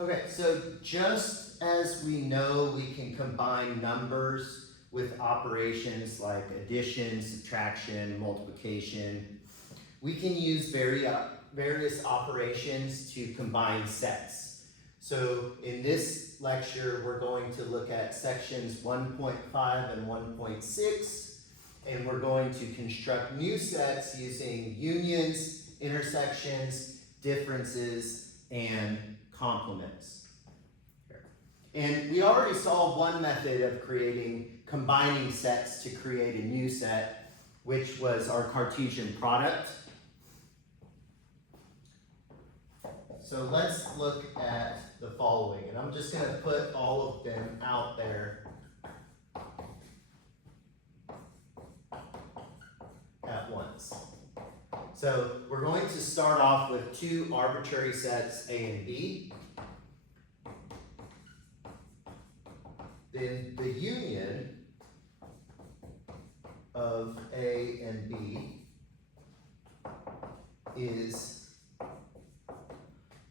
Okay, so just as we know we can combine numbers with operations like addition, subtraction, multiplication, we can use various operations to combine sets. So in this lecture, we're going to look at sections 1.5 and 1.6, and we're going to construct new sets using unions, intersections, differences, and complements. And we already saw one method of combining sets to create a new set, which was our Cartesian product. So let's look at the following, and I'm just going to put all of them out there at once. So we're going to start off with two arbitrary sets, A and B. Then the union of A and B is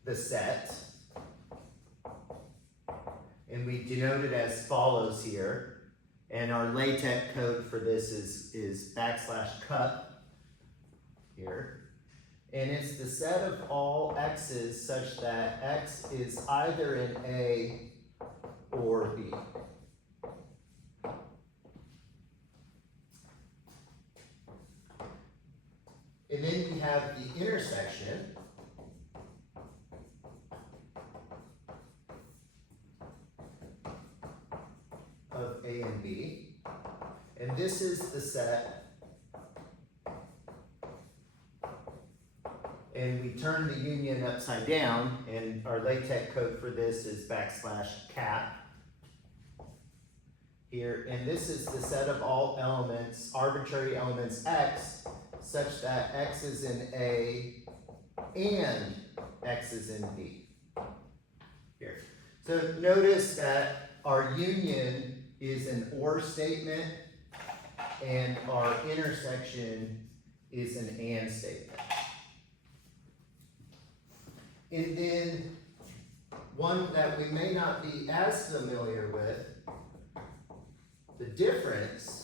the set, and we denote it as follows here, and our LaTeX code for this is \cut here, and it's the set of all x's such that x is either in A or B. And then we have the intersection of A and B, and this is the set, and we turn the union upside down, and our LaTeX code for this is \cap here, and this is the set of all elements, arbitrary elements x, such that x is in A and x is in B here. So notice that our union is an OR statement, and our intersection is an AND statement. And then one that we may not be as familiar with, the difference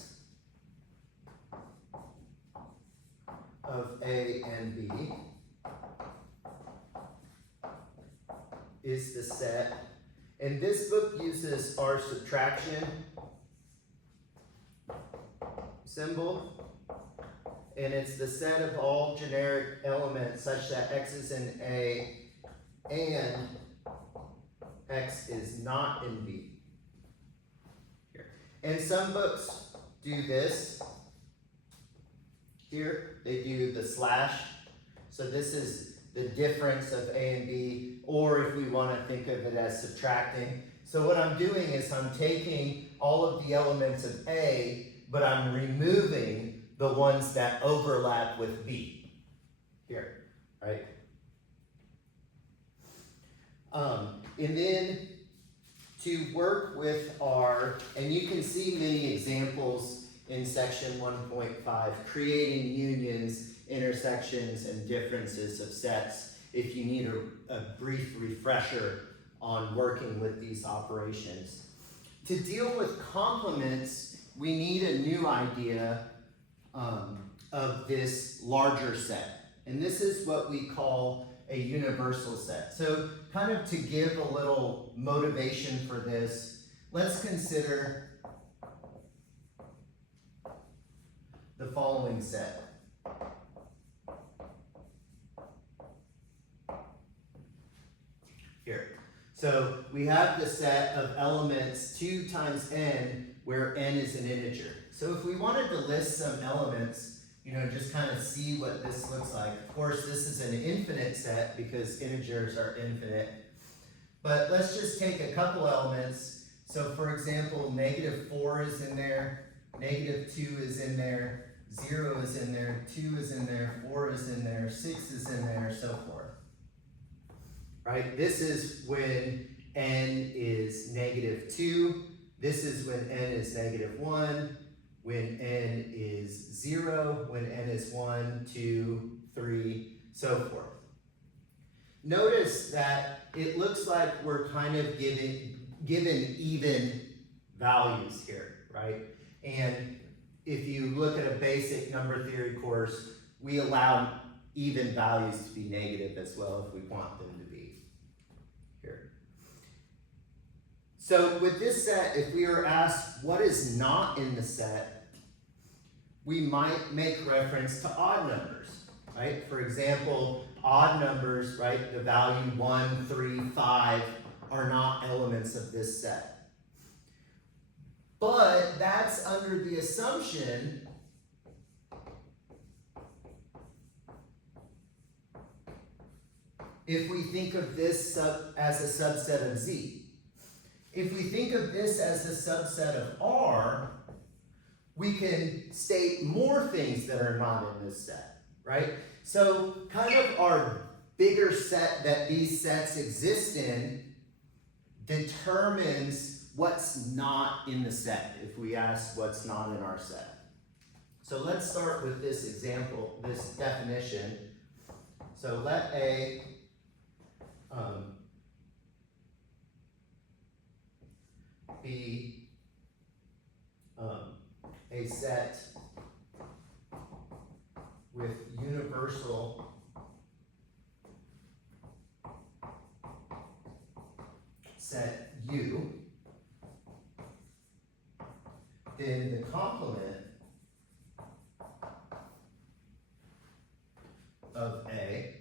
of A and B is the set, and this book uses our subtraction symbol, and it's the set of all generic elements such that x is in A and x is not in B. Here. And some books do this. Here, they do the slash. So this is the difference of A and B, or if we want to think of it as subtracting. So what I'm doing is I'm taking all of the elements of A, but I'm removing the ones that overlap with B. Here, right? And then to work with and you can see many examples in section 1.5, creating unions, intersections, and differences of sets if you need a brief refresher on working with these operations. To deal with complements, we need a new idea of this larger set. And this is what we call a universal set. So kind of to give a little motivation for this, let's consider the following set. Here. So we have the set of elements 2 times n, where n is an integer. So if we wanted to list some elements, just kind of see what this looks like. Of course, this is an infinite set because integers are infinite. But let's just take a couple elements. So for example, -4 is in there, -2 is in there, 0 is in there, 2 is in there, 4 is in there, 6 is in there, so forth. Right? This is when n is -2. This is when n is -1. When n is 0, when n is 1, 2, 3, so forth. notice that it looks like we're kind of given even values here, right? And if you look at a basic number theory course, we allow even values to be negative as well if we want them to be here. So with this set, if we are asked what is not in the set, we might make reference to odd numbers, right? For example, odd numbers, right? The value 1, 3, 5 are not elements of this set. But that's under the assumption if we think of this as a subset of Z. If we think of this as a subset of R, we can state more things that are not in this set, right? So kind of our bigger set that these sets exist in determines what's not in the set if we ask what's not in our set. So let's start with this example, this definition. So let A be a set with universal set U, then the complement of A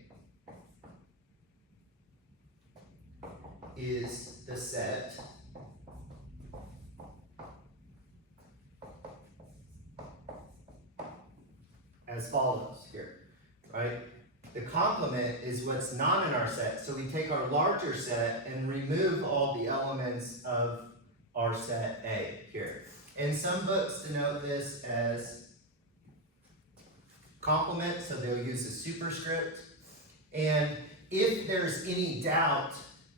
is the set as follows here, right? The complement is what's not in our set, so we take our larger set and remove all the elements of our set A here. And some books denote this as complement, so they'll use a superscript. And if there's any doubt,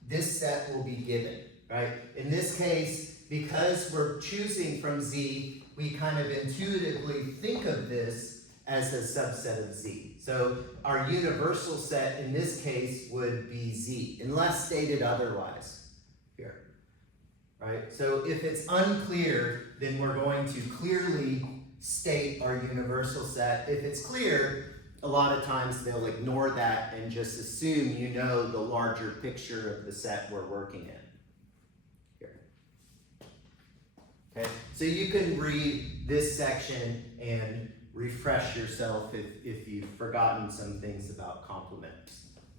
this set will be given, right? In this case, because we're choosing from Z, we kind of intuitively think of this as a subset of Z. So our universal set in this case would be Z, unless stated otherwise here, right? So if it's unclear, then we're going to clearly state our universal set. If it's clear, a lot of times they'll ignore that and just assume you know the larger picture of the set we're working in here. Okay, so you can read this section and refresh yourself if you've forgotten some things about complements.